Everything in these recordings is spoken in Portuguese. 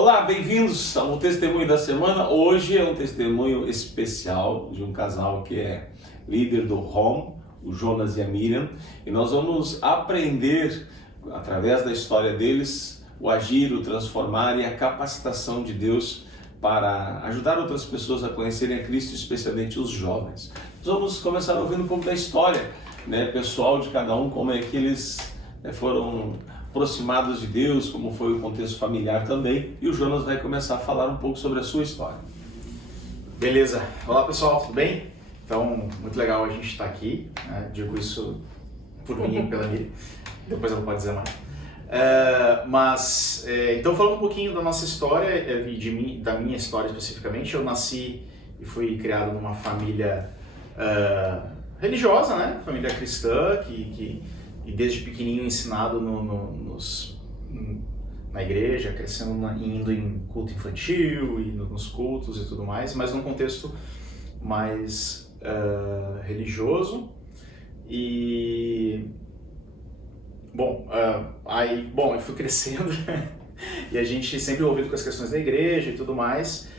Olá, bem-vindos ao Testemunho da Semana. Hoje é um testemunho especial de um casal que é líder do Home, o Jonas e a Miriam, e nós vamos aprender, através da história deles, o agir, o transformar e a capacitação de Deus para ajudar outras pessoas a conhecerem a Cristo, especialmente os jovens. Nós vamos começar ouvindo um pouco da história, pessoal de cada um, como é que eles foram aproximados de Deus, como foi o contexto familiar também, e o Jonas vai começar a falar um pouco sobre a sua história. Beleza. Olá pessoal, tudo bem? Então, muito legal a gente estar aqui, digo isso por mim e pela Miriam, depois ela pode dizer mais. Então falando um pouquinho da nossa história, da minha história especificamente, eu nasci e fui criado numa família religiosa, né? Família cristã, e desde pequenininho ensinado na igreja, crescendo indo em culto infantil, e nos cultos e tudo mais, mas num contexto mais religioso. E eu fui crescendo e a gente sempre envolvido com as questões da igreja e tudo mais,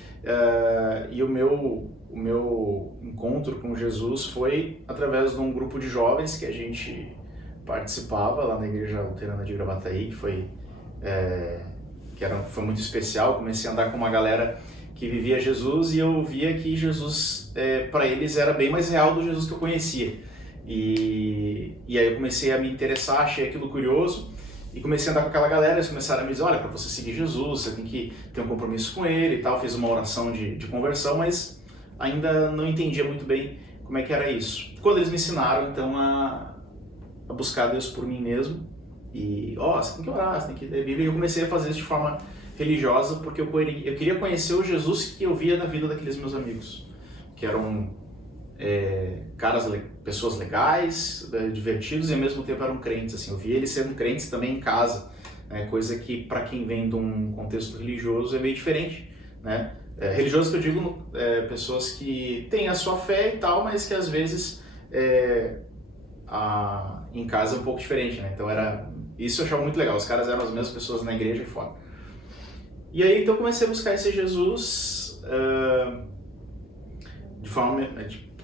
e o meu encontro com Jesus foi através de um grupo de jovens que a gente participava lá na igreja luterana de Gravataí, que foi muito especial. Comecei a andar com uma galera que vivia Jesus e eu via que Jesus, para eles, era bem mais real do Jesus que eu conhecia. E aí eu comecei a me interessar, achei aquilo curioso e comecei a andar com aquela galera. Eles começaram a me dizer: olha, para você seguir Jesus, você tem que ter um compromisso com ele e tal. Fiz uma oração de conversão, mas ainda não entendia muito bem como é que era isso. Quando eles me ensinaram, então, a buscar Deus por mim mesmo, e você tem que orar, você tem que ler a Bíblia, e eu comecei a fazer isso de forma religiosa, porque eu queria conhecer o Jesus que eu via na vida daqueles meus amigos, que eram pessoas legais, divertidos, e ao mesmo tempo eram crentes. Assim, eu via eles sendo crentes também em casa, coisa que para quem vem de um contexto religioso é meio diferente, né? Religioso que eu digo, pessoas que têm a sua fé e tal, mas que às vezes em casa é um pouco diferente, né? Então isso eu achava muito legal. Os caras eram as mesmas pessoas na igreja e fora. E aí então eu comecei a buscar esse Jesus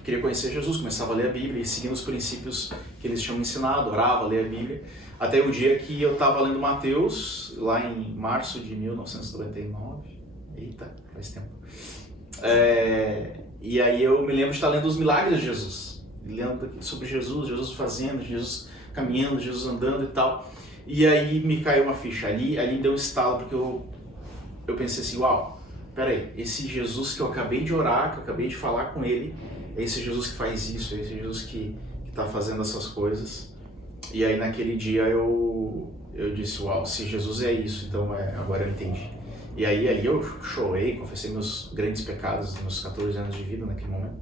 queria conhecer Jesus, começava a ler a Bíblia e seguindo os princípios que eles tinham me ensinado, orava, lia a Bíblia, até o dia que eu estava lendo Mateus, lá em março de 1999. Eita, faz tempo. E aí eu me lembro de estar lendo os milagres de Jesus, lendo sobre Jesus fazendo, Jesus caminhando, Jesus andando e tal. E aí me caiu uma ficha, ali deu um estalo, porque eu pensei assim: uau, peraí, esse Jesus que eu acabei de orar, que eu acabei de falar com ele, é esse Jesus que faz isso, é esse Jesus que está fazendo essas coisas. E aí naquele dia eu disse: uau, se Jesus é isso, então agora eu entendi. E aí eu chorei, confessei meus grandes pecados dos meus 14 anos de vida naquele momento,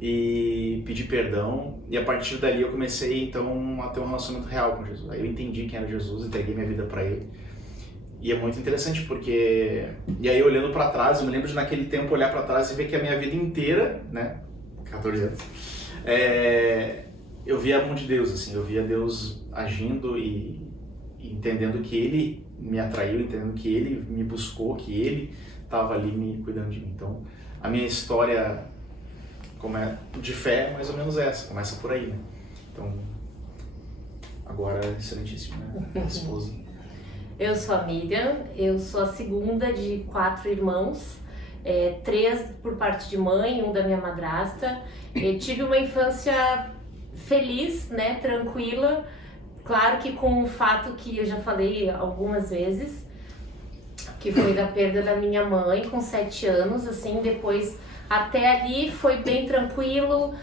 e pedi perdão, e a partir dali eu comecei então a ter um relacionamento real com Jesus. Aí eu entendi quem era Jesus, entreguei minha vida para ele. E é muito interessante porque, e aí olhando para trás, eu me lembro de naquele tempo olhar para trás e ver que a minha vida inteira, 14 anos, eu via a mão de Deus, assim, eu via Deus agindo e entendendo que Ele me atraiu, entendendo que Ele me buscou, que Ele estava ali me cuidando de mim. Então, a minha história de fé é mais ou menos essa, começa por aí, né? Então, agora, excelentíssimo, né? Esposa. Eu sou a Miriam, eu sou a segunda de 4 irmãos, 3 por parte de mãe, 1 da minha madrasta. Eu tive uma infância feliz, tranquila, claro que com o fato que eu já falei algumas vezes, que foi da perda da minha mãe com 7 anos, assim, depois até ali foi bem tranquilo.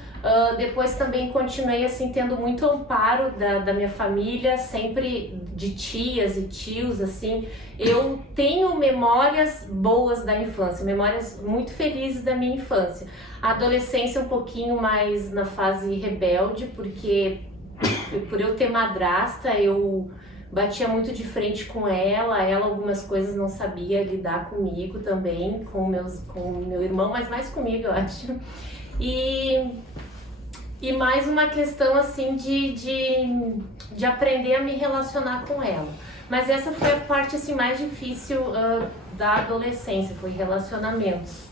Depois também continuei assim tendo muito amparo da minha família, sempre de tias e tios, assim. Eu tenho memórias boas da infância, memórias muito felizes da minha infância. A adolescência um pouquinho mais na fase rebelde, porque por eu ter madrasta, eu batia muito de frente com ela algumas coisas não sabia lidar comigo também, com o meu irmão, mas mais comigo, eu acho. E mais uma questão assim de aprender a me relacionar com ela. Mas essa foi a parte assim mais difícil da adolescência, foi relacionamentos.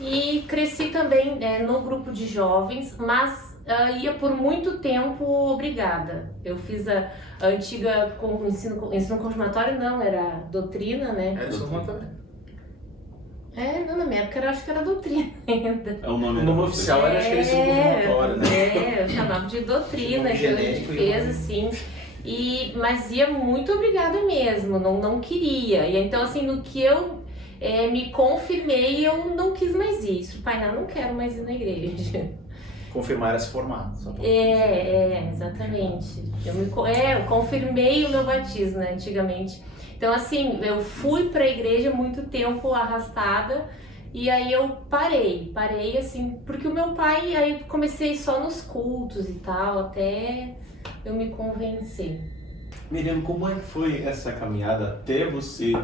E cresci também no grupo de jovens, mas ia por muito tempo obrigada. Eu fiz a antiga ensino confirmatório, não, era doutrina, né? Era ensino confirmatório. Não, na minha época eu acho que era doutrina ainda. O nome oficial era, acho que era ensino confirmatório, né? Eu chamava de doutrina, que a gente fez assim. Mas ia muito obrigada mesmo, não queria. E então assim, no que eu me confirmei, eu não quis mais isso. Pai, não quero mais ir na igreja. Confirmar era se formar. Exatamente. Eu confirmei o meu batismo, né, antigamente. Então assim, eu fui pra igreja muito tempo arrastada e aí eu parei assim, porque o meu pai, aí comecei só nos cultos e tal, até eu me convencer. Miriam, como é que foi essa caminhada até você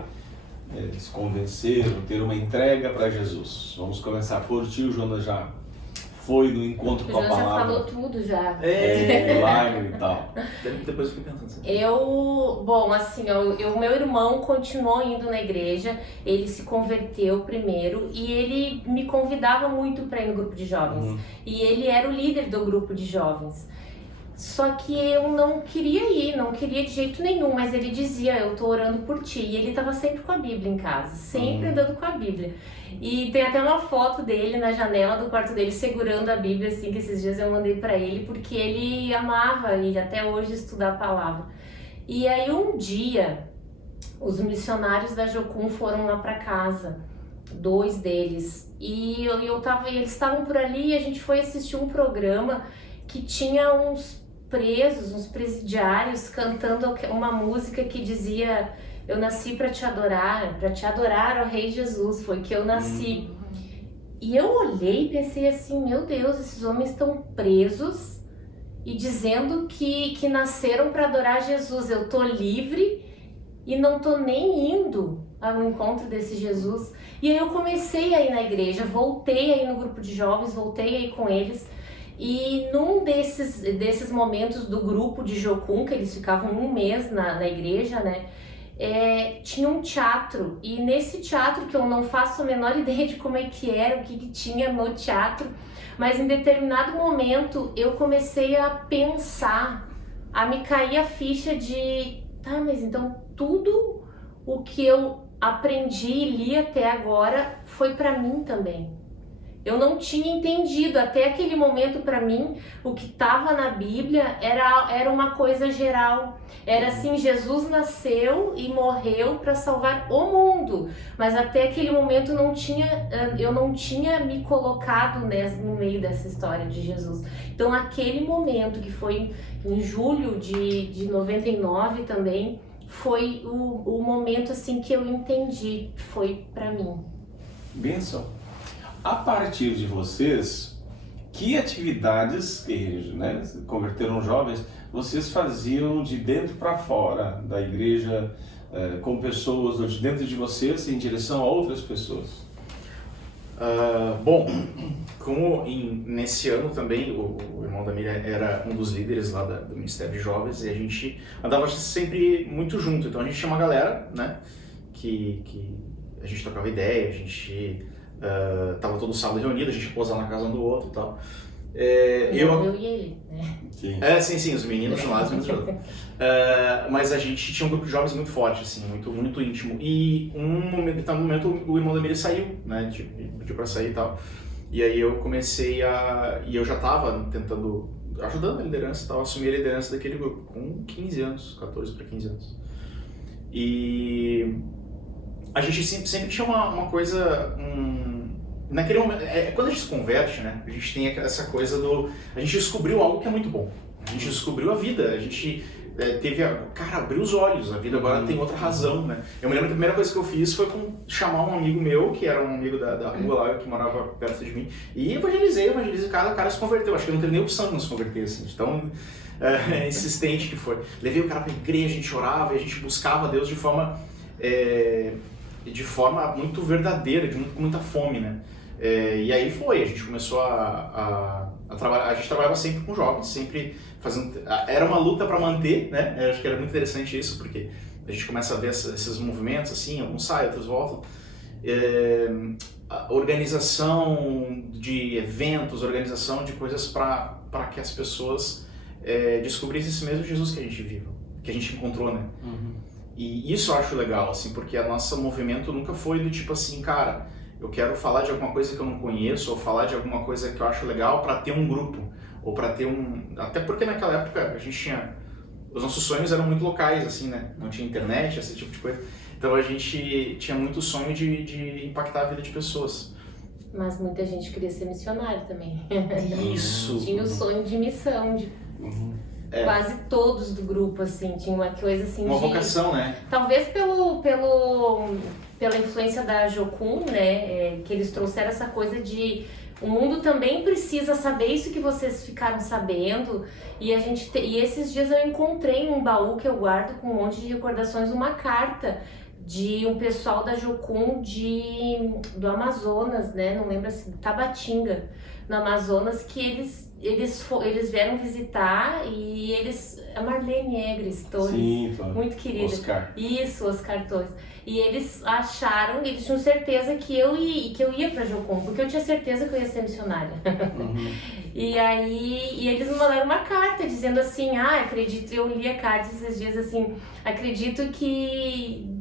se convencer, ou ter uma entrega para Jesus? Vamos começar por ti. O Jonas já foi no encontro com a palavra. Já falou tudo já. Milagre e tal. Depois eu fiquei pensando assim. Bom, assim, o meu irmão continuou indo na igreja, ele se converteu primeiro e ele me convidava muito para ir no grupo de jovens. E ele era o líder do grupo de jovens. Só que eu não queria ir, não queria de jeito nenhum, mas ele dizia, eu tô orando por ti. E ele tava sempre com a Bíblia em casa, sempre andando com a Bíblia. E tem até uma foto dele na janela do quarto dele segurando a Bíblia, assim, que esses dias eu mandei pra ele, porque ele amava e até hoje estudar a palavra. E aí um dia, os missionários da Jocum foram lá pra casa, 2 deles. E eles estavam por ali e a gente foi assistir um programa que tinha uns presos, uns presidiários cantando uma música que dizia: eu nasci para te adorar, ó Rei Jesus, foi que eu nasci. E eu olhei e pensei assim, meu Deus, esses homens estão presos e dizendo que nasceram para adorar Jesus. Eu tô livre e não tô nem indo ao encontro desse Jesus. E aí eu comecei a ir na igreja, voltei a ir no grupo de jovens, voltei a ir com eles. E num desses momentos do grupo de Jocum, que eles ficavam 1 mês na igreja, né? Tinha um teatro, e nesse teatro, que eu não faço a menor ideia de como é que era, o que tinha no teatro, mas em determinado momento eu comecei a pensar, a me cair a ficha de, tá, mas então tudo o que eu aprendi e li até agora foi pra mim também. Eu não tinha entendido, até aquele momento para mim, o que estava na Bíblia era uma coisa geral. Era assim, Jesus nasceu e morreu para salvar o mundo. Mas até aquele momento eu não tinha me colocado no meio dessa história de Jesus. Então aquele momento, que foi em julho de 99 também, foi o momento assim que eu entendi, foi para mim. Bênção. A partir de vocês, que atividades, que converteram jovens, vocês faziam de dentro para fora da igreja, com pessoas de dentro de vocês em direção a outras pessoas? Bom, como nesse ano também o irmão da Miriam era um dos líderes lá do Ministério de Jovens, e a gente andava sempre muito junto. Então a gente tinha uma galera, né, que a gente trocava ideia, a gente tava todo sábado reunido, a gente posava na casa um do outro e tal. Eu e ele, né? Sim. Sim, os meninos de um lado, os meninos de outro. Mas a gente tinha um grupo de jovens muito forte, assim, muito, muito íntimo. E um momento o irmão da Miriam saiu, né, pediu pra sair e tal. E aí eu comecei e eu já tava tentando, ajudando a liderança e tal, assumir a liderança daquele grupo, com 15 anos, 14 para 15 anos. E a gente sempre tinha uma coisa, naquele momento, quando a gente se converte, né, a gente tem essa coisa a gente descobriu algo que é muito bom, a gente descobriu a vida, a gente abriu os olhos, a vida agora tem outra razão, né. Eu me lembro que a primeira coisa que eu fiz foi chamar um amigo meu, que era um amigo da rua lá, que morava perto de mim, e evangelizei, o cara se converteu, acho que não teve nem opção de não se converter, assim, tão insistente que foi. Levei o cara pra igreja, a gente orava e a gente buscava Deus de forma muito verdadeira, com muita fome, né? E aí a gente começou a trabalhar, a gente trabalhava sempre com jovens, sempre fazendo, era uma luta para manter, né? Eu acho que era muito interessante isso, porque a gente começa a ver esses movimentos, assim, alguns saem, outros voltam. A organização de eventos, organização de coisas para que as pessoas descobrissem esse mesmo Jesus que a gente vive, que a gente encontrou, né? E isso eu acho legal, assim, porque a nosso movimento nunca foi do tipo assim, cara, eu quero falar de alguma coisa que eu não conheço, ou falar de alguma coisa que eu acho legal para ter um grupo, ou para ter até porque naquela época a gente tinha... Os nossos sonhos eram muito locais, assim, né? Não tinha internet, esse tipo de coisa. Então a gente tinha muito sonho de impactar a vida de pessoas. Mas muita gente queria ser missionário também. Isso! Tinha o sonho de missão, quase todos do grupo, assim, tinha uma coisa assim uma vocação, né? Talvez pela influência da Jocum, né, que eles trouxeram essa coisa de o mundo também precisa saber isso que vocês ficaram sabendo, e e esses dias eu encontrei um baú que eu guardo com um monte de recordações, uma carta de um pessoal da Jocum do Amazonas, né, não lembro se Tabatinga, no Amazonas, que eles vieram visitar e a Marlene Egres Torres, sim, muito querida. Oscar. Isso, Oscar Torres. E eles eles tinham certeza que eu ia pra Jocum, porque eu tinha certeza que eu ia ser missionária. E aí, eles me mandaram uma carta dizendo assim, acredito, eu li a carta esses dias assim, acredito que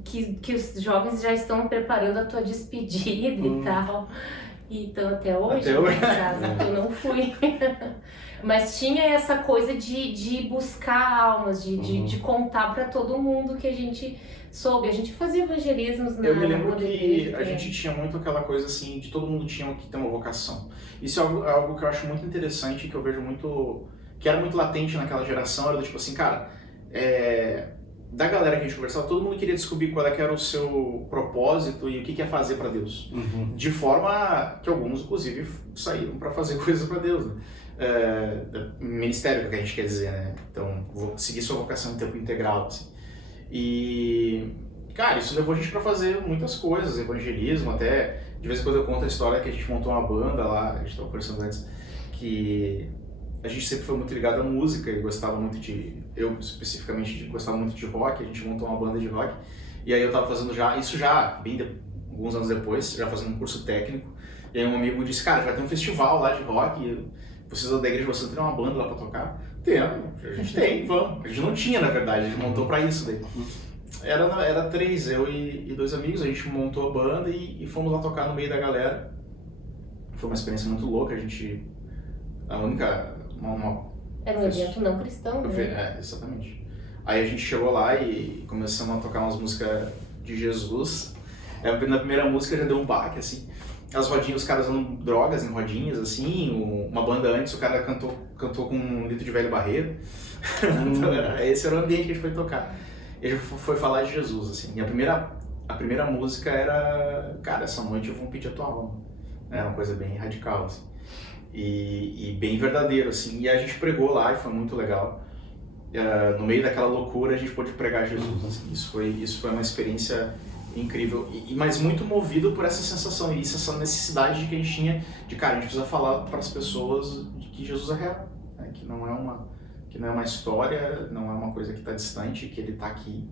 os jovens já estão preparando a tua despedida e tal. Então até hoje, eu não fui. Mas tinha essa coisa de buscar almas, de contar para todo mundo que a gente soube. A gente fazia evangelismos na Eu me lembro que igreja, a gente tinha muito aquela coisa assim, de todo mundo tinha que ter uma vocação. Isso é algo que eu acho muito interessante, que eu vejo muito, que era muito latente naquela geração, era do tipo assim, cara, da galera que a gente conversava, todo mundo queria descobrir qual era o seu propósito e o que ia fazer para Deus. De forma que alguns, inclusive, saíram para fazer coisas para Deus. Né? Ministério, que a gente quer dizer, né? Então, vou seguir sua vocação em tempo integral. Assim. E, cara, isso levou a gente para fazer muitas coisas, evangelismo, até de vez em quando eu conto a história que a gente montou uma banda lá, a gente estava conversando antes, que a gente sempre foi muito ligado à música e gostava muito eu especificamente gostava muito de rock, a gente montou uma banda de rock, e aí eu tava fazendo alguns anos depois, já fazendo um curso técnico, e aí um amigo disse, cara, vai ter um festival lá de rock, e vocês da igreja, você tem uma banda lá pra tocar? Temos, a gente tem, vamos. A gente não tinha, na verdade, a gente montou pra isso daí. Era 3, eu e 2 amigos, a gente montou a banda e fomos lá tocar no meio da galera. Foi uma experiência muito louca, a única... Era um evento não cristão, né? Exatamente. Aí a gente chegou lá e começamos a tocar umas músicas de Jesus. Na primeira música já deu um baque, assim. As rodinhas, os caras usando drogas em rodinhas, assim. Uma banda antes, o cara cantou com um litro de velho barreiro. Então esse era o ambiente que a gente foi tocar. E a gente foi falar de Jesus, assim. E a primeira música era, cara, essa noite eu vou pedir a tua alma. Era uma coisa bem radical, assim. E bem verdadeiro, assim. E a gente pregou lá e foi muito legal. No meio daquela loucura a gente pôde pregar Jesus. Assim. Isso foi uma experiência incrível, mas muito movido por essa sensação e essa necessidade de que a gente tinha de, cara, a gente precisa falar para as pessoas de que Jesus é real, né? Que não é uma história, não é uma coisa que está distante, que ele está aqui.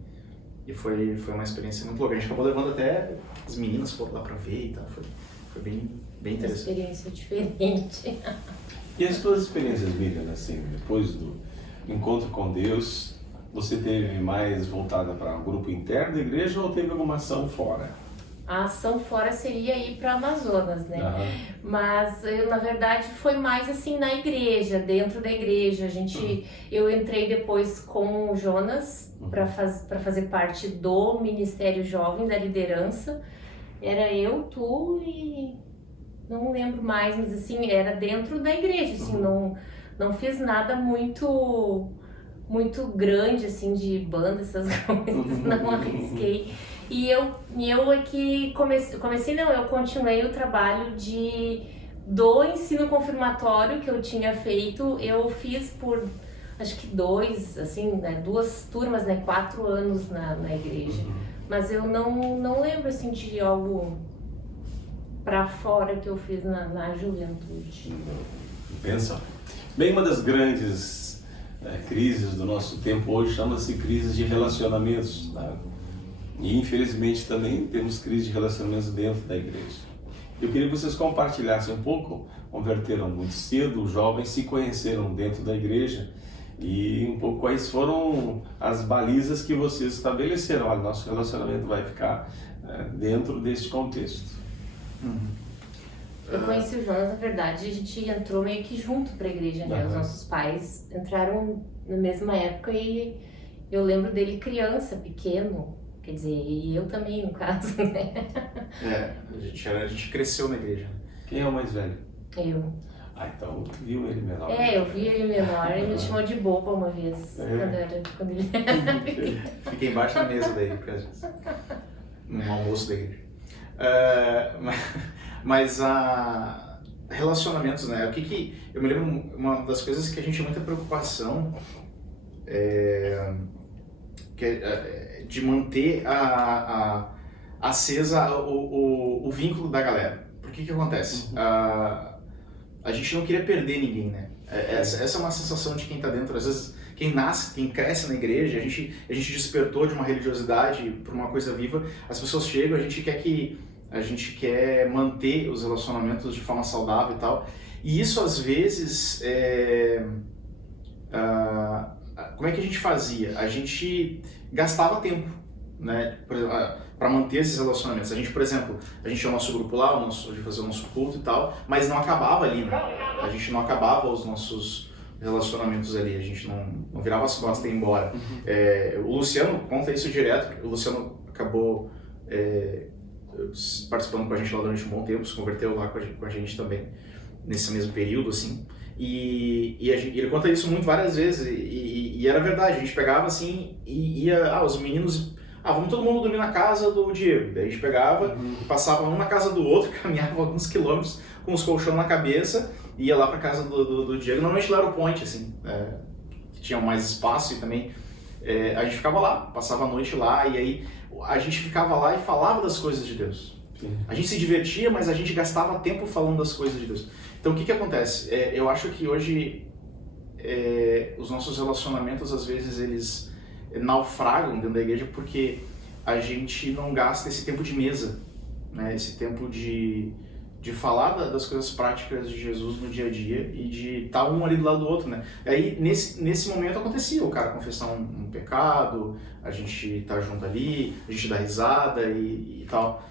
E foi uma experiência muito louca. A gente acabou levando até as meninas foram lá para ver e tal. Foi bem interessante. Uma experiência diferente. E as suas experiências, Miriam, assim, depois do encontro com Deus, você teve mais voltada para um grupo interno da igreja ou teve alguma ação fora? A ação fora seria ir para Amazonas, né? Mas eu, na verdade, foi mais assim na igreja, dentro da igreja. Eu entrei depois com o Jonas para fazer parte do Ministério Jovem, da liderança. Era eu, tu e não lembro mais, mas assim, era dentro da igreja, assim, não fiz nada muito grande, assim, de banda, essas coisas, não arrisquei. E eu é que eu continuei o trabalho do ensino confirmatório que eu tinha feito, eu fiz por, acho que 2 turmas, né, 4 anos na igreja. Mas eu não lembro, assim, de algo pra fora que eu fiz na juventude. Pensa. Bem, uma das grandes crises do nosso tempo hoje chama-se crises de relacionamentos, né? E infelizmente também temos crises de relacionamentos dentro da igreja. Eu queria que vocês compartilhassem um pouco, converteram muito cedo, os jovens se conheceram dentro da igreja e um pouco quais foram as balizas que vocês estabeleceram. Olha, nosso relacionamento vai ficar dentro deste contexto. Eu conheci o Jonas, na verdade, a gente entrou meio que junto para a igreja, né? Os nossos pais entraram na mesma época e eu lembro dele criança, pequeno, quer dizer, e eu também, no caso, né? A gente cresceu na igreja. Quem é o mais velho? Eu. Então tu viu ele menor. Eu vi ele menor, ele me chamou de boba uma vez, quando ele era. Fiquei embaixo da mesa daí, por causa disso. No almoço da igreja. Mas relacionamentos, né? Eu me lembro, uma das coisas que a gente tem muita preocupação de manter acesa o vínculo da galera. Por que acontece? A gente não queria perder ninguém, né? Essa é uma sensação de quem está dentro. Às vezes, quem nasce, quem cresce na igreja, a gente despertou de uma religiosidade para uma coisa viva. As pessoas chegam, a gente quer manter os relacionamentos de forma saudável e tal. E isso, às vezes, como é que a gente fazia? A gente gastava tempo, né? Para manter esses relacionamentos. A gente, por exemplo, tinha o nosso grupo lá, de fazer o nosso culto e tal, mas não acabava ali, né? A gente não acabava os nossos relacionamentos ali, a gente não virava as costas e ia embora. O Luciano conta isso direto, o Luciano acabou participando com a gente lá durante um bom tempo, se converteu lá com a gente também, nesse mesmo período, assim, e ele conta isso várias vezes, e era verdade, a gente pegava assim, e ia, os meninos, vamos todo mundo dormir na casa do Diego, daí a gente pegava, e passava um na casa do outro, caminhava alguns quilômetros com os colchões na cabeça, ia lá pra casa do Diego, normalmente lá era o Point, assim, que tinha mais espaço, e também a gente ficava lá, passava a noite lá, e aí a gente ficava lá e falava das coisas de Deus. Sim. A gente se divertia, mas a gente gastava tempo falando das coisas de Deus. Então o que acontece? Eu acho que hoje os nossos relacionamentos, às vezes, eles naufragam dentro da igreja porque a gente não gasta esse tempo de mesa, né? Esse tempo de falar das coisas práticas de Jesus no dia a dia e de estar um ali do lado do outro, né? Aí, nesse momento acontecia, o cara confessar um pecado, a gente tá junto ali, a gente dá risada e tal.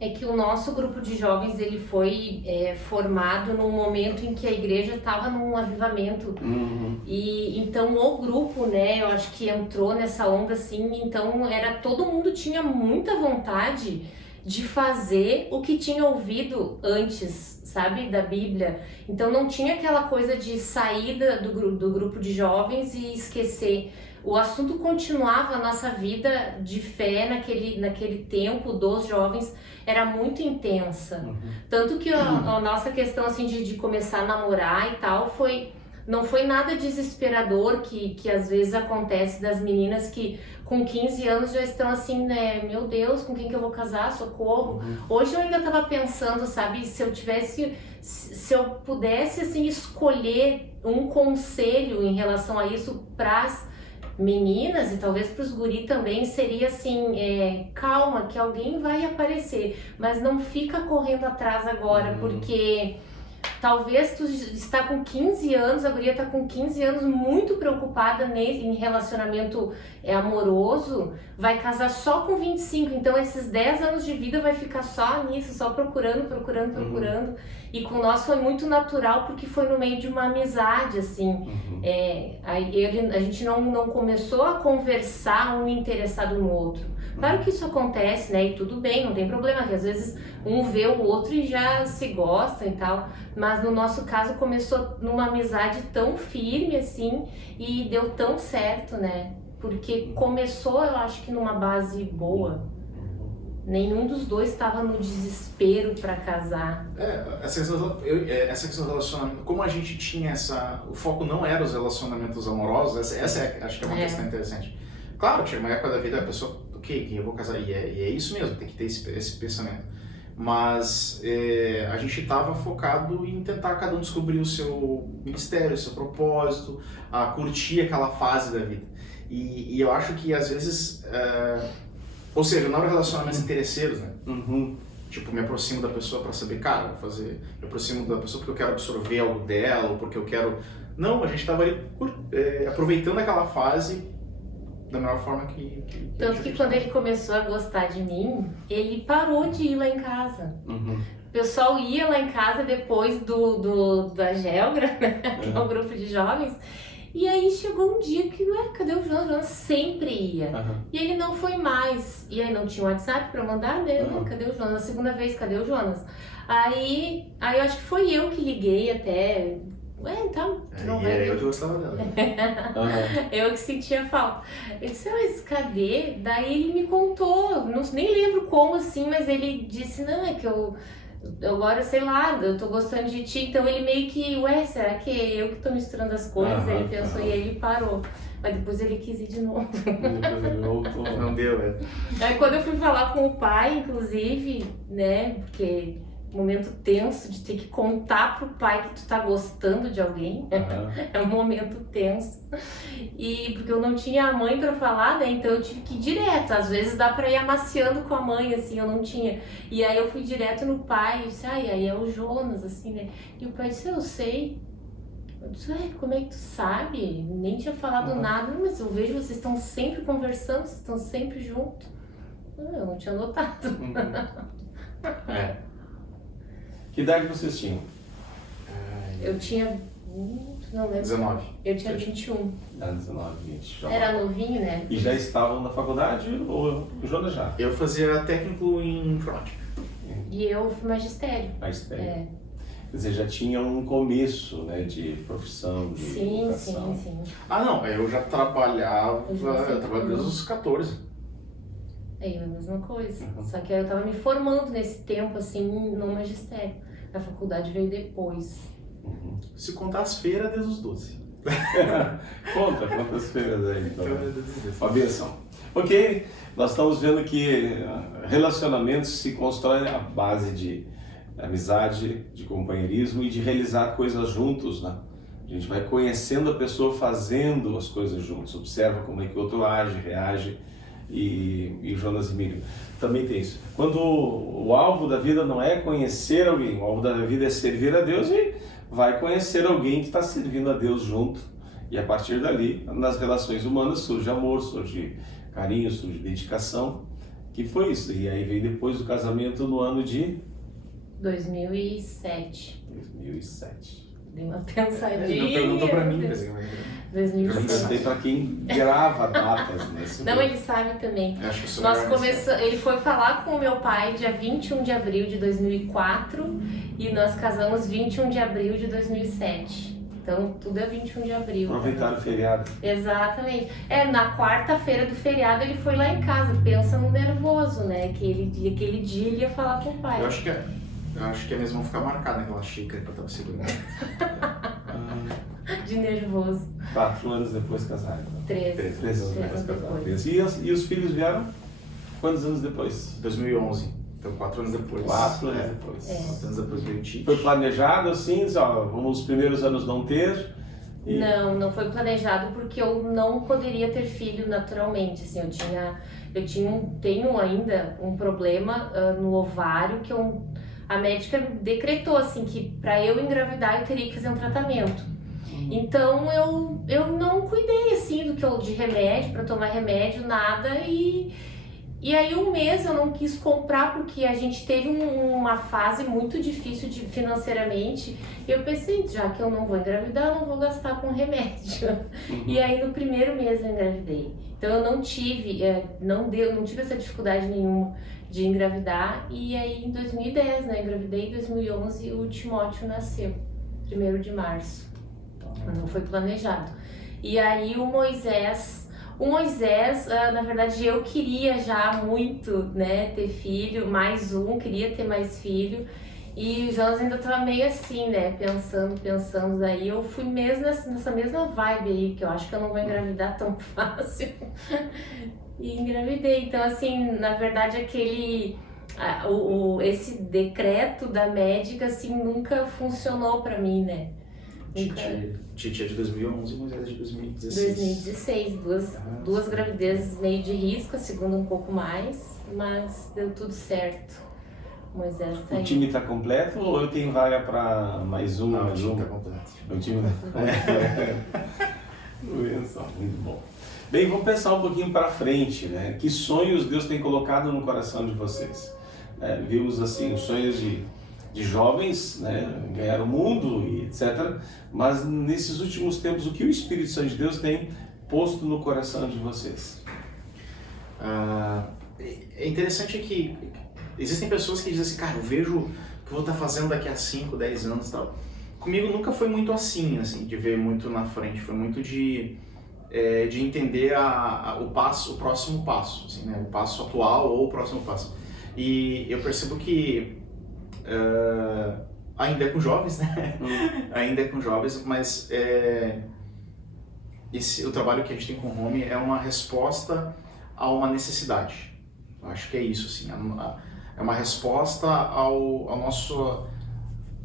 É que o nosso grupo de jovens, ele foi formado num momento em que a igreja estava num avivamento. E então o grupo, né, eu acho que entrou nessa onda assim, então todo mundo tinha muita vontade de fazer o que tinha ouvido antes, sabe, da Bíblia. Então não tinha aquela coisa de saída do grupo de jovens e esquecer. O assunto continuava, a nossa vida de fé naquele tempo dos jovens era muito intensa. Tanto que a nossa questão assim, de começar a namorar e tal não foi nada desesperador que às vezes acontece das meninas que com 15 anos já estão assim, né, meu Deus, com quem que eu vou casar, socorro. Hoje eu ainda tava pensando, sabe, se eu pudesse assim escolher um conselho em relação a isso pras meninas e talvez pros guri também, seria assim, calma, que alguém vai aparecer, mas não fica correndo atrás agora, porque talvez tu está com 15 anos, a guria está com 15 anos muito preocupada em relacionamento amoroso, vai casar só com 25, então esses 10 anos de vida vai ficar só nisso, só procurando. E com nós foi muito natural porque foi no meio de uma amizade, assim. A gente não começou a conversar um interessado no outro. Claro que isso acontece, né? E tudo bem, não tem problema, que às vezes um vê o outro e já se gostam e tal. Mas no nosso caso começou numa amizade tão firme, assim, e deu tão certo, né? Porque começou, eu acho que numa base boa. Nenhum dos dois estava no desespero para casar. Essa questão do relacionamento, como a gente tinha o foco não era os relacionamentos amorosos, acho que é uma questão interessante. Claro, tinha uma época da vida, a pessoa, ok, eu vou casar, e é isso mesmo, tem que ter esse pensamento. Mas a gente estava focado em tentar cada um descobrir o seu ministério, o seu propósito, a curtir aquela fase da vida. E eu acho que às vezes, ou seja, não eram relacionamentos interesseiros, né? Tipo, me aproximo da pessoa para saber, cara, me aproximo da pessoa porque eu quero absorver algo dela, ou porque eu quero... Não, a gente estava ali aproveitando aquela fase da melhor forma que Tanto que quando ele começou a gostar de mim, ele parou de ir lá em casa. O pessoal ia lá em casa depois da Gelgra, né? Que é um grupo de jovens. E aí chegou um dia que, cadê o Jonas? O Jonas sempre ia. E ele não foi mais. E aí não tinha WhatsApp pra mandar, né? Cadê o Jonas? Na segunda vez, cadê o Jonas? Aí eu acho que foi eu que liguei até... Então, tu não vai... Eu que gostava dela. Eu que sentia falta. Eu disse, mas cadê? Daí ele me contou, nem lembro como assim, mas ele disse, não, é que eu agora, sei lá, eu tô gostando de ti. Então ele meio que, será que é eu que tô misturando as coisas? Aí ele pensou e ele parou. Mas depois ele quis ir de novo. Depois ele voltou. Não deu, Aí quando eu fui falar com o pai, inclusive, né, porque... momento tenso de ter que contar pro pai que tu tá gostando de alguém. É um momento tenso. E porque eu não tinha a mãe pra falar, né? Então eu tive que ir direto. Às vezes dá pra ir amaciando com a mãe, assim, eu não tinha. E aí eu fui direto no pai e disse, aí é o Jonas, assim, né? E o pai disse, eu sei. Eu disse, como é que tu sabe? Nem tinha falado nada, mas eu vejo vocês estão sempre conversando, vocês estão sempre juntos. Eu não tinha notado. Que idade vocês tinham? Eu tinha... não lembro. 19. Eu tinha 21. 19, 20. Já. Era novinho, né? E já estavam na faculdade ou o Jonas já? Eu fazia técnico em informática. E eu fui magistério. Magistério. Quer dizer, já tinha um começo, né, de profissão, de Sim. Não, eu já trabalhava, eu trabalho desde os 14. É a mesma coisa. Só que eu tava me formando nesse tempo, assim, no magistério. A faculdade veio depois. Se contar as feiras, desde os 12. Conta quantas feiras aí, então. Uma benção. Ok, nós estamos vendo que relacionamentos se constroem à base de amizade, de companheirismo e de realizar coisas juntos, né? A gente vai conhecendo a pessoa fazendo as coisas juntos, observa como é que o outro age, reage. E Jonas e Miriam também tem isso. Quando o alvo da vida não é conhecer alguém, o alvo da vida é servir a Deus, e vai conhecer alguém que está servindo a Deus junto, e a partir dali, nas relações humanas, surge amor, surge carinho, surge dedicação, que foi isso. E aí veio depois do casamento no ano de 2007. Dei uma pensadinha. Ele não perguntou pra mim. 2007. Eu perguntei para quem grava datas nesse Não, ele sabe também. Acho que Ele foi falar com o meu pai dia 21 de abril de 2004 e nós casamos 21 de abril de 2007. Então tudo é 21 de abril. Aproveitaram o feriado. Exatamente. Na quarta-feira do feriado ele foi lá em casa. Pensa no nervoso, né? Aquele dia ele ia falar com o pai. Eu acho que eles vão ficar marcados naquela xícara pra estar segurando. De nervoso. 4 anos depois casaram. 3 anos depois casaram. depois. E os filhos vieram quantos anos depois? 2011. Então 4 anos depois. 4 anos depois. 4 anos depois veio o Tite. Foi planejado assim, vamos os primeiros anos não ter? Não foi planejado porque eu não poderia ter filho naturalmente. Assim, tenho ainda um problema no ovário que a médica decretou assim que para eu engravidar eu teria que fazer um tratamento. Então eu não cuidei assim de remédio, para tomar remédio, nada, e aí um mês eu não quis comprar porque a gente teve uma fase muito difícil financeiramente. Eu pensei, já que eu não vou engravidar, eu não vou gastar com remédio. E aí no primeiro mês eu engravidei. Então eu não tive essa dificuldade nenhuma de engravidar. E aí em 2010, né, engravidei, em 2011 o Timóteo nasceu, 1º de março. Não foi planejado. E aí o Moisés, na verdade eu queria já muito, né, ter filho, queria ter mais filho. E o Jonas ainda estava meio assim, né, pensando, daí eu fui mesmo nessa mesma vibe aí, que eu acho que eu não vou engravidar tão fácil. E engravidei. Então assim, na verdade esse decreto da médica, assim, nunca funcionou pra mim, né? Titi é de 2011 e Moisés é de 2016. 2016, duas gravidezes meio de risco, a segunda um pouco mais, mas deu tudo certo. Moisés tá aí. O time está completo ou eu tenho vaga para mais um? Não, o time está completo. O time muito bom. Bem, vamos pensar um pouquinho para frente, né? Que sonhos Deus tem colocado no coração de vocês? Vimos assim os sonhos de jovens, né? Ganhar o mundo e etc. Mas nesses últimos tempos, o que o Espírito Santo de Deus tem posto no coração de vocês? É interessante que existem pessoas que dizem assim, cara, eu vejo o que eu vou estar fazendo daqui a 5, 10 anos e tal. Comigo nunca foi muito assim, de ver muito na frente, foi muito de entender o próximo passo, assim, né? O passo atual ou o próximo passo. E eu percebo que ainda é com jovens, né? Ainda é com jovens, mas o trabalho que a gente tem com o Home é uma resposta a uma necessidade. Eu acho que é isso, assim, é uma resposta ao nosso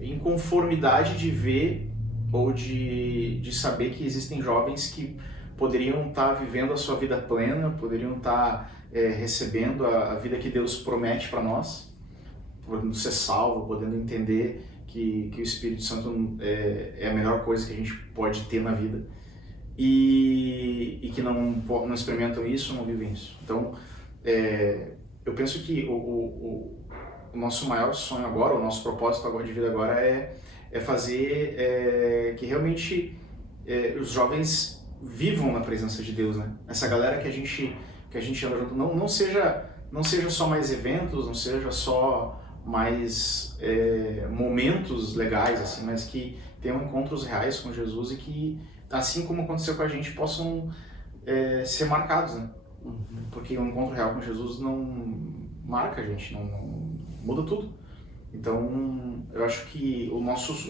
inconformidade de ver ou de saber que existem jovens que poderiam estar vivendo a sua vida plena, poderiam estar recebendo a vida que Deus promete para nós, podendo ser salvo, podendo entender que o Espírito Santo é a melhor coisa que a gente pode ter na vida e que não experimentam isso, não vivem isso. Então, eu penso que o nosso maior sonho agora, o nosso propósito agora de vida agora é fazer que realmente os jovens vivam na presença de Deus, né? Essa galera que a gente anda junto não seja só mais eventos, não seja só mais momentos legais, assim, mas que tenham encontros reais com Jesus e que, assim como aconteceu com a gente, possam ser marcados, né? Porque um encontro real com Jesus não marca a gente, não muda tudo. Então, eu acho que o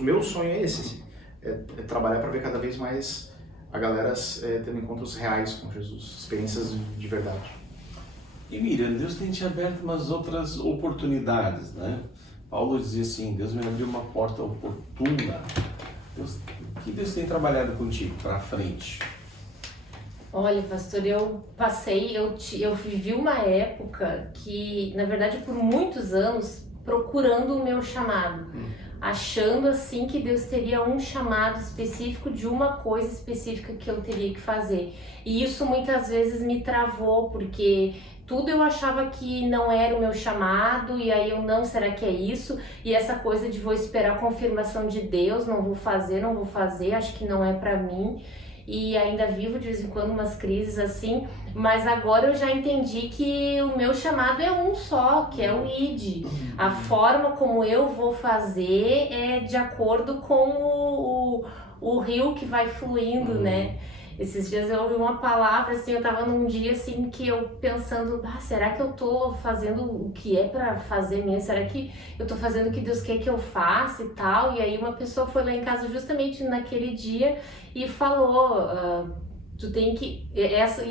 meu sonho é esse, assim, é trabalhar para ver cada vez mais a galera tendo encontros reais com Jesus, experiências de verdade. E Miriam, Deus tem te aberto umas outras oportunidades, né? Paulo dizia assim, Deus me abriu uma porta oportuna. O que Deus tem trabalhado contigo para frente? Olha, pastor, eu vivi uma época que, na verdade, por muitos anos, procurando o meu chamado, achando assim que Deus teria um chamado específico de uma coisa específica que eu teria que fazer. E isso muitas vezes me travou, porque tudo eu achava que não era o meu chamado, e aí será que é isso? E essa coisa de vou esperar a confirmação de Deus, não vou fazer, acho que não é pra mim. E ainda vivo de vez em quando umas crises assim, mas agora eu já entendi que o meu chamado é um só, que é o ID. A forma como eu vou fazer é de acordo com o rio que vai fluindo, né? Esses dias eu ouvi uma palavra, assim, eu tava num dia, assim, que eu pensando, será que eu tô fazendo o que é pra fazer mesmo? Será que eu tô fazendo o que Deus quer que eu faça e tal? E aí uma pessoa foi lá em casa justamente naquele dia e falou, tu tem que,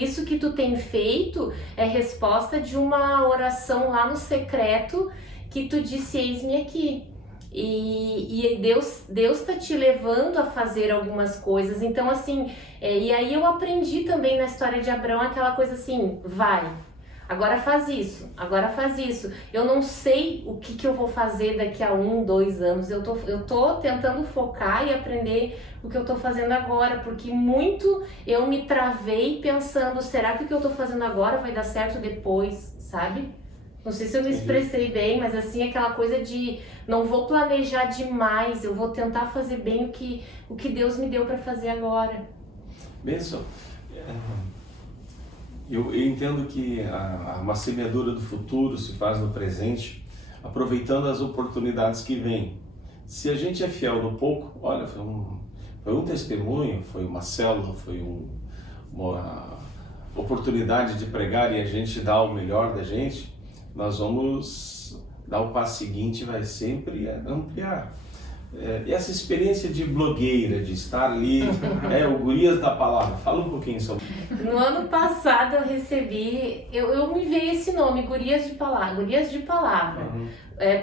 isso que tu tem feito é resposta de uma oração lá no secreto que tu disse, eis-me aqui. E Deus tá te levando a fazer algumas coisas, então assim, e aí eu aprendi também na história de Abraão aquela coisa assim, vai, agora faz isso, eu não sei o que eu vou fazer daqui a 1, 2 anos, eu tô tentando focar e aprender o que eu tô fazendo agora, porque muito eu me travei pensando, será que o que eu tô fazendo agora vai dar certo depois, sabe? Não sei se eu me expressei bem, mas assim, aquela coisa de não vou planejar demais, eu vou tentar fazer bem o que Deus me deu para fazer agora. Benção, eu entendo que uma semeadura do futuro se faz no presente, aproveitando as oportunidades que vêm. Se a gente é fiel no pouco, olha, foi um testemunho, foi uma célula, foi uma oportunidade de pregar e a gente dá o melhor da gente, nós vamos dar o passo seguinte, vai sempre ampliar. E essa experiência de blogueira, de estar ali, o Gurias da Palavra, fala um pouquinho sobre isso. No ano passado eu recebi, eu me veio esse nome, Gurias de Palavra.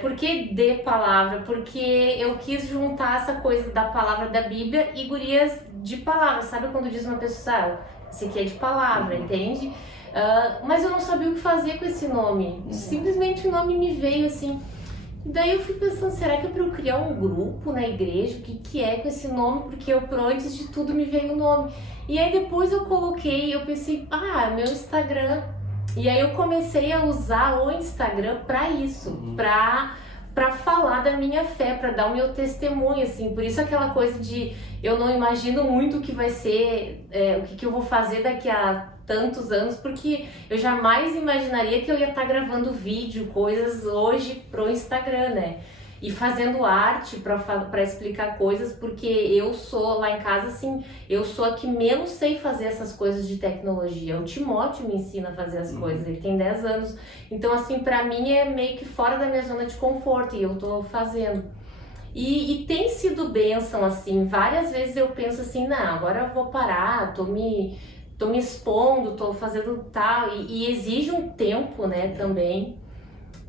Por que de palavra? Porque eu quis juntar essa coisa da palavra da Bíblia e Gurias de Palavra. Sabe quando diz uma pessoa, esse aqui é de palavra, entende? Mas eu não sabia o que fazer com esse nome. Simplesmente o nome me veio assim. Daí eu fui pensando, será que é para eu criar um grupo na igreja? O que é com esse nome? Porque por antes de tudo me veio o nome. E aí depois eu pensei, meu Instagram. E aí eu comecei a usar o Instagram para isso, para falar da minha fé, para dar o meu testemunho, assim. Por isso aquela coisa de eu não imagino muito o que vai ser, o que eu vou fazer daqui a tantos anos, porque eu jamais imaginaria que eu ia estar gravando vídeo, coisas hoje pro Instagram, né? E fazendo arte para explicar coisas, porque eu sou lá em casa, assim, eu sou a que menos sei fazer essas coisas de tecnologia. O Timóteo me ensina a fazer as coisas, ele tem 10 anos. Então, assim, para mim é meio que fora da minha zona de conforto e eu tô fazendo. E tem sido bênção, assim, várias vezes eu penso assim, não, agora eu vou parar, tô me expondo, tô fazendo tal, e exige um tempo, né, também.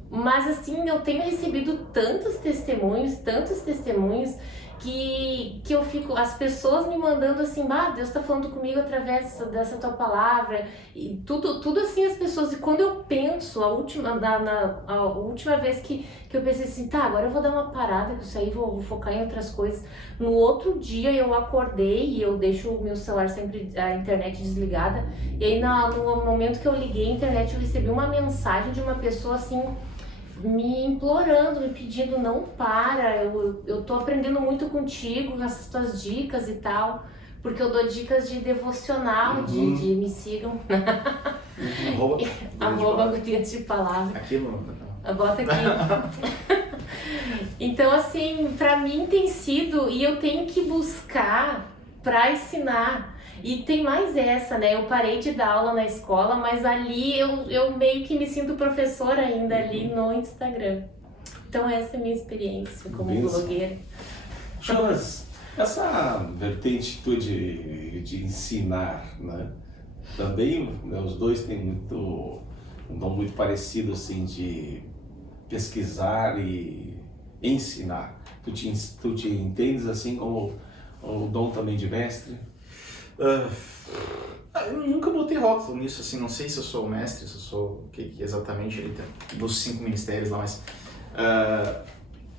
Mas assim, eu tenho recebido tantos testemunhos, que eu fico, as pessoas me mandando assim, Deus tá falando comigo através dessa tua palavra, e tudo assim as pessoas, e quando eu penso, a última vez que eu pensei assim, agora eu vou dar uma parada com isso aí, vou focar em outras coisas, no outro dia eu acordei e eu deixo o meu celular sempre, a internet desligada, e aí no momento que eu liguei a internet eu recebi uma mensagem de uma pessoa assim, me implorando, me pedindo, não para, eu tô aprendendo muito contigo, com essas tuas dicas e tal, porque eu dou dicas de devocional, de me sigam. Arroba Gurias de Palavra. Aqui no... Bota aqui. Então, assim, pra mim tem sido, e eu tenho que buscar pra ensinar. E tem mais essa, né? Eu parei de dar aula na escola, mas ali eu meio que me sinto professora ainda ali no Instagram. Então essa é a minha experiência como blogueira. Jonas, essa vertente de ensinar, né? Também, né, os dois têm um dom muito parecido, assim, de pesquisar e ensinar. Tu te entendes assim como o dom também de mestre? Eu nunca botei rótulo nisso, assim, não sei se eu sou mestre, se eu sou o que exatamente ele tem, dos 5 ministérios lá, mas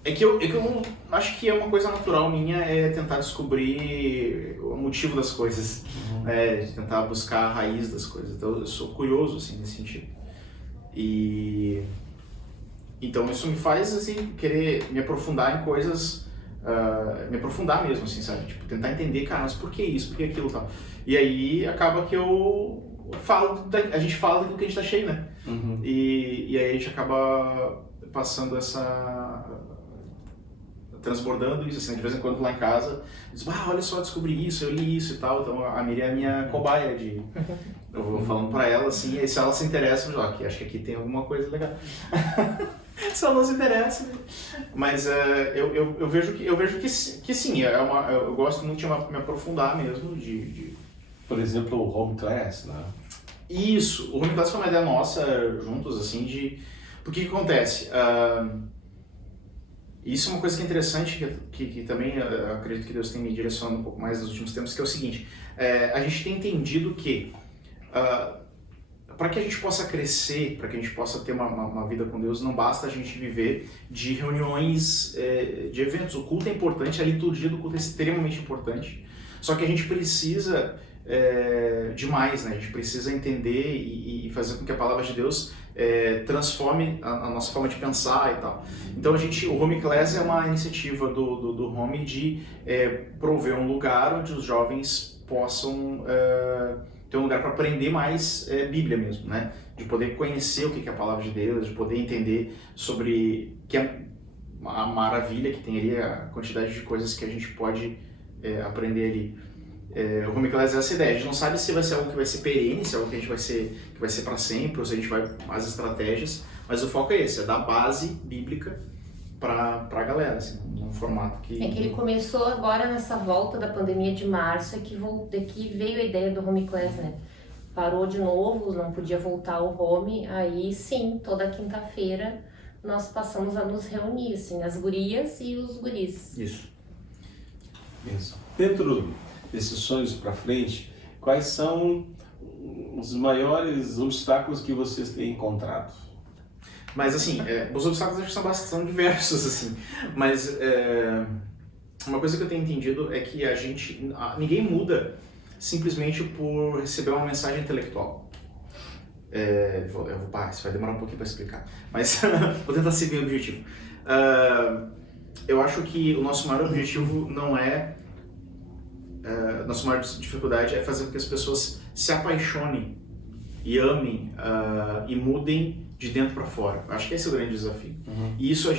é que eu acho que é uma coisa natural minha é tentar descobrir o motivo das coisas, de tentar buscar a raiz das coisas, então eu sou curioso, assim, nesse sentido. E então isso me faz, assim, querer me aprofundar em coisas, me aprofundar mesmo, assim, sabe? Tipo, tentar entender, cara, mas por que isso, por que aquilo e tal. E aí acaba que a gente fala daquilo que a gente tá cheio, né? E aí a gente acaba passando transbordando isso, assim, de vez em quando lá em casa, diz, olha só, descobri isso, eu li isso e tal. Então a Miriam é a minha cobaia eu vou falando pra ela, assim, e se ela se interessa, eu digo, acho que aqui tem alguma coisa legal. Se ela não se interessa, né? Mas eu vejo que sim, eu gosto muito de me aprofundar mesmo, Por exemplo, o Home Class, né? Isso, o Home Class foi uma ideia nossa, juntos, assim, porque o que acontece? Isso é uma coisa que é interessante, que também eu acredito que Deus tem me direcionado um pouco mais nos últimos tempos, que é o seguinte, a gente tem entendido que para que a gente possa crescer, para que a gente possa ter uma vida com Deus, não basta a gente viver de reuniões, de eventos. O culto é importante, a liturgia do culto é extremamente importante, só que a gente precisa de mais, né? A gente precisa entender e fazer com que a palavra de Deus transforme a nossa forma de pensar e tal. Então o Home Class é uma iniciativa do Home de prover um lugar onde os jovens possam ter um lugar para aprender mais Bíblia mesmo, né? De poder conhecer o que é a palavra de Deus, de poder entender sobre a maravilha que tem ali, a quantidade de coisas que a gente pode aprender ali. O Home Class é essa ideia. A gente não sabe se vai ser algo que vai ser perene, se é algo que vai ser para sempre, ou se a gente vai as estratégias, mas o foco é esse, é dar base bíblica pra galera, assim, num formato que... É que ele começou agora nessa volta da pandemia de março, é que veio a ideia do Home Class, né? Parou de novo, não podia voltar ao home, aí sim, toda quinta-feira nós passamos a nos reunir, assim, as gurias e os guris. Isso. Dentro desses sonhos para frente, quais são os maiores obstáculos que vocês têm encontrado? Mas assim, os obstáculos acho que são bastante diversos, assim, mas uma coisa que eu tenho entendido é que ninguém muda simplesmente por receber uma mensagem intelectual. Isso vai demorar um pouquinho para explicar, mas vou tentar seguir o objetivo. Eu acho que o nosso maior objetivo não nossa maior dificuldade é fazer com que as pessoas se apaixonem e amem e mudem de dentro para fora. Acho que esse é o grande desafio. E isso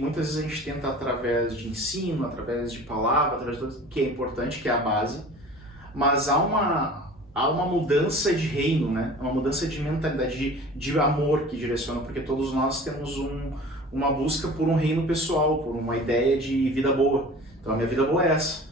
muitas vezes a gente tenta através de ensino, através de palavra, através de tudo que é importante, que é a base, mas há uma mudança de reino, né? Uma mudança de mentalidade, de amor que direciona, porque todos nós temos uma busca por um reino pessoal, por uma ideia de vida boa. Então a minha vida boa é essa.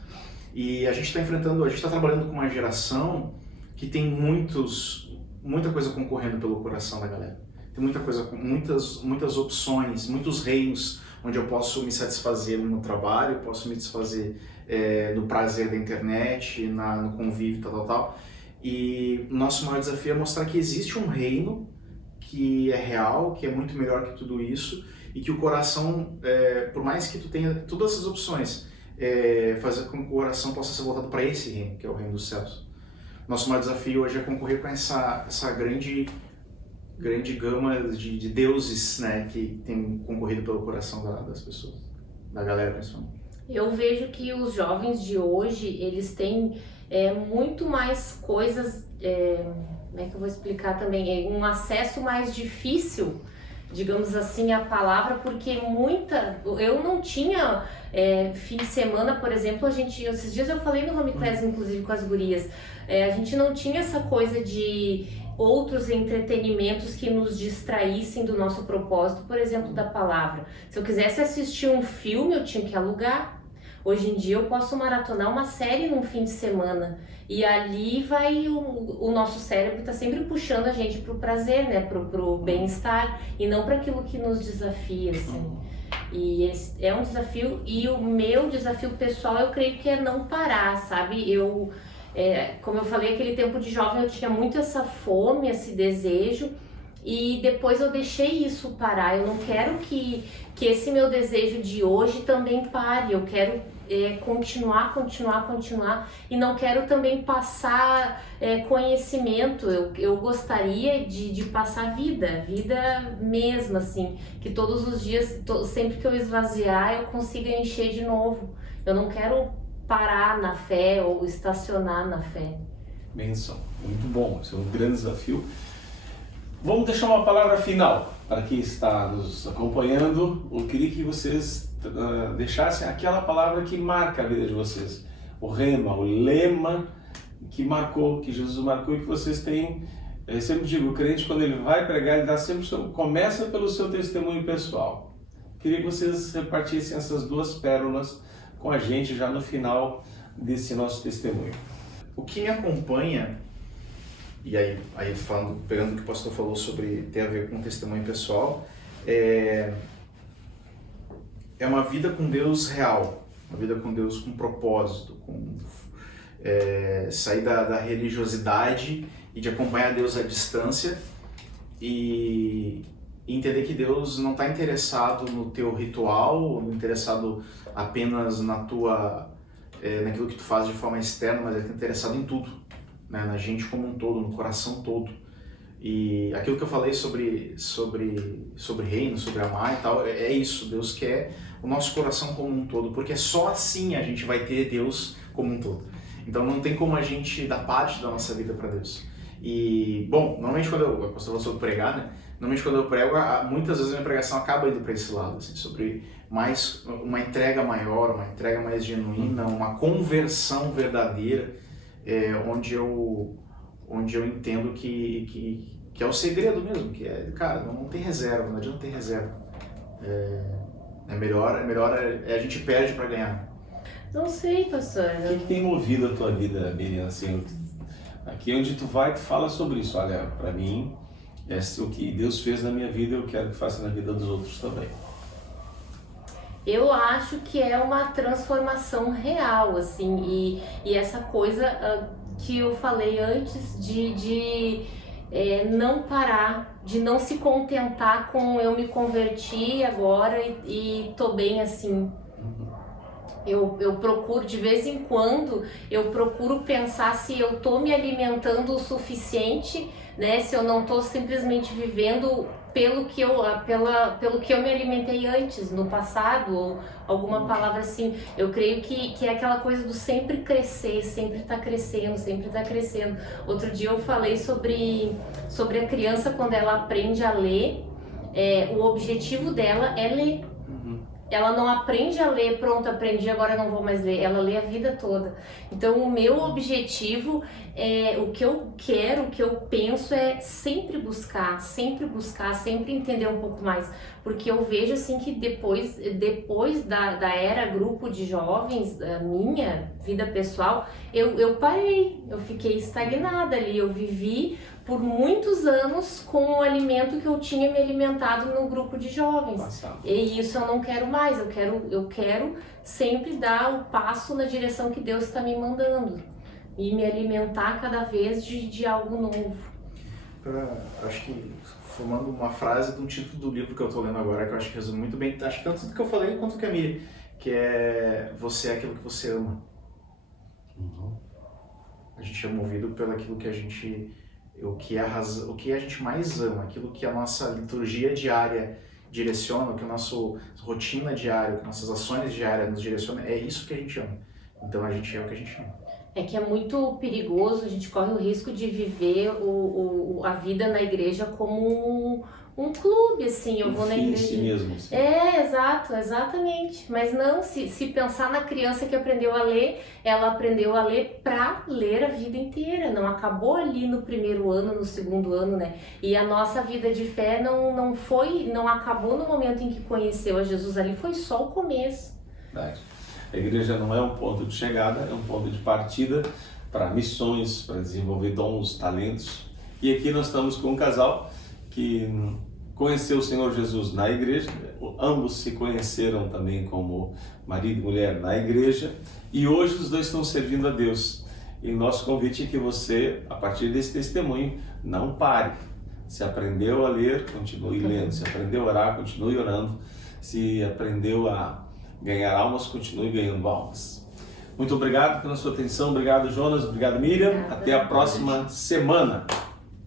E a gente está trabalhando com uma geração que tem muita coisa concorrendo pelo coração da galera. Tem muita coisa, muitas opções, muitos reinos onde eu posso me satisfazer no trabalho, posso me satisfazer no prazer da internet, no convívio, tal. E o nosso maior desafio é mostrar que existe um reino que é real, que é muito melhor que tudo isso, e que o coração, por mais que tu tenha todas essas opções, fazer com que o coração possa ser voltado para esse reino, que é o reino dos céus. Nosso maior desafio hoje é concorrer com essa grande gama de deuses, né, que tem concorrido pelo coração das pessoas, da galera principalmente. Eu vejo que os jovens de hoje, eles têm muito mais coisas, como é que eu vou explicar também, um acesso mais difícil, digamos assim, à palavra, porque eu não tinha fim de semana, por exemplo, esses dias eu falei no Home Class, inclusive com as gurias, a gente não tinha essa coisa de outros entretenimentos que nos distraíssem do nosso propósito, por exemplo, da palavra. Se eu quisesse assistir um filme, eu tinha que alugar. Hoje em dia eu posso maratonar uma série num fim de semana e ali vai o nosso cérebro está sempre puxando a gente para o prazer, né, pro bem-estar e não para aquilo que nos desafia, assim. E esse é um desafio, e o meu desafio pessoal eu creio que é não parar, sabe? Como eu falei, aquele tempo de jovem eu tinha muito essa fome, esse desejo, e depois eu deixei isso parar. Eu não quero que esse meu desejo de hoje também pare, eu quero continuar, e não quero também passar conhecimento. Eu gostaria de passar vida mesmo, assim, que todos os dias, sempre que eu esvaziar, eu consiga encher de novo. Eu não quero parar na fé ou estacionar na fé. Benção, muito bom, esse é um grande desafio. Vamos deixar uma palavra final para quem está nos acompanhando. Eu queria que vocês deixassem aquela palavra que marca a vida de vocês, o rema, o lema que Jesus marcou e que vocês têm. Eu sempre digo, o crente, quando ele vai pregar, ele começa pelo seu testemunho pessoal. Queria que vocês repartissem essas duas pérolas com a gente já no final desse nosso testemunho. O que me acompanha, e aí pegando o que o pastor falou sobre ter a ver com testemunho pessoal, é uma vida com Deus real, uma vida com Deus com propósito, sair da religiosidade e de acompanhar Deus à distância e entender que Deus não está interessado no teu ritual, não interessado apenas naquilo que tu faz de forma externa, mas Ele está interessado em tudo, né? Na gente como um todo, no coração todo. E aquilo que eu falei sobre reino, sobre amar e tal, é isso. Deus quer o nosso coração como um todo, porque só assim a gente vai ter Deus como um todo. Então não tem como a gente dar parte da nossa vida para Deus. E, bom, normalmente quando eu falou sobre pregar, né? Normalmente quando eu prego, muitas vezes a minha pregação acaba indo para esse lado, assim, sobre mais uma entrega maior, uma entrega mais genuína, uma conversão verdadeira, onde eu entendo que é o segredo mesmo, que cara, não tem reserva, não adianta ter reserva. É melhor a gente perde para ganhar. Não sei, pastor. O que tem movido a tua vida, Miriam? Assim, aqui onde tu vai, tu fala sobre isso. Olha, para mim, o que Deus fez na minha vida, eu quero que faça na vida dos outros também. Eu acho que é uma transformação real, assim, e essa coisa que eu falei antes de não parar, de não se contentar com eu me converti agora e tô bem assim. Eu procuro, de vez em quando, eu procuro pensar se eu tô me alimentando o suficiente, né? Se eu não tô simplesmente vivendo pelo que eu me alimentei antes, no passado, ou alguma palavra assim. Eu creio que é aquela coisa do sempre crescer, sempre tá crescendo, sempre tá crescendo. Outro dia eu falei sobre a criança quando ela aprende a ler, o objetivo dela é ler. Ela não aprende a ler, pronto, aprendi, agora não vou mais ler. Ela lê a vida toda. Então, o meu objetivo, o que eu quero, o que eu penso é sempre buscar, sempre entender um pouco mais. Porque eu vejo, assim, que depois da era grupo de jovens, da minha vida pessoal, eu parei, eu fiquei estagnada ali, eu vivi por muitos anos com o alimento que eu tinha me alimentado no grupo de jovens. Nossa. E isso eu não quero mais, eu quero sempre dar o passo na direção que Deus está me mandando e me alimentar cada vez de algo novo. Acho que formando uma frase do título do livro que eu estou lendo agora, que eu acho que resume muito bem, acho que tanto do que eu falei quanto do que a Miriam, que é você é aquilo que você ama. A gente é movido pelo aquilo que a gente... o que a gente mais ama, aquilo que a nossa liturgia diária direciona, o que a nossa rotina diária, o que nossas ações diárias nos direcionam, é isso que a gente ama. Então a gente é o que a gente ama. É que é muito perigoso, a gente corre o risco de viver a vida na igreja como um clube, assim, eu vou na igreja. Mesmo, assim. Exatamente. Mas não, se pensar na criança que aprendeu a ler, ela aprendeu a ler pra ler a vida inteira, não acabou ali no primeiro ano, no segundo ano, né? E a nossa vida de fé não acabou no momento em que conheceu a Jesus, ali foi só o começo. Verdade. A igreja não é um ponto de chegada, é um ponto de partida para missões, para desenvolver dons, talentos. E aqui nós estamos com um casal que conheceu o Senhor Jesus na igreja, ambos se conheceram também como marido e mulher na igreja, e hoje os dois estão servindo a Deus. E nosso convite é que você, a partir desse testemunho, não pare. Se aprendeu a ler, continue lendo. Se aprendeu a orar, continue orando. Se aprendeu a ganhar almas, continue ganhando almas. Muito obrigado pela sua atenção. Obrigado, Jonas. Obrigado, Miriam. Obrigada. Até a próxima semana.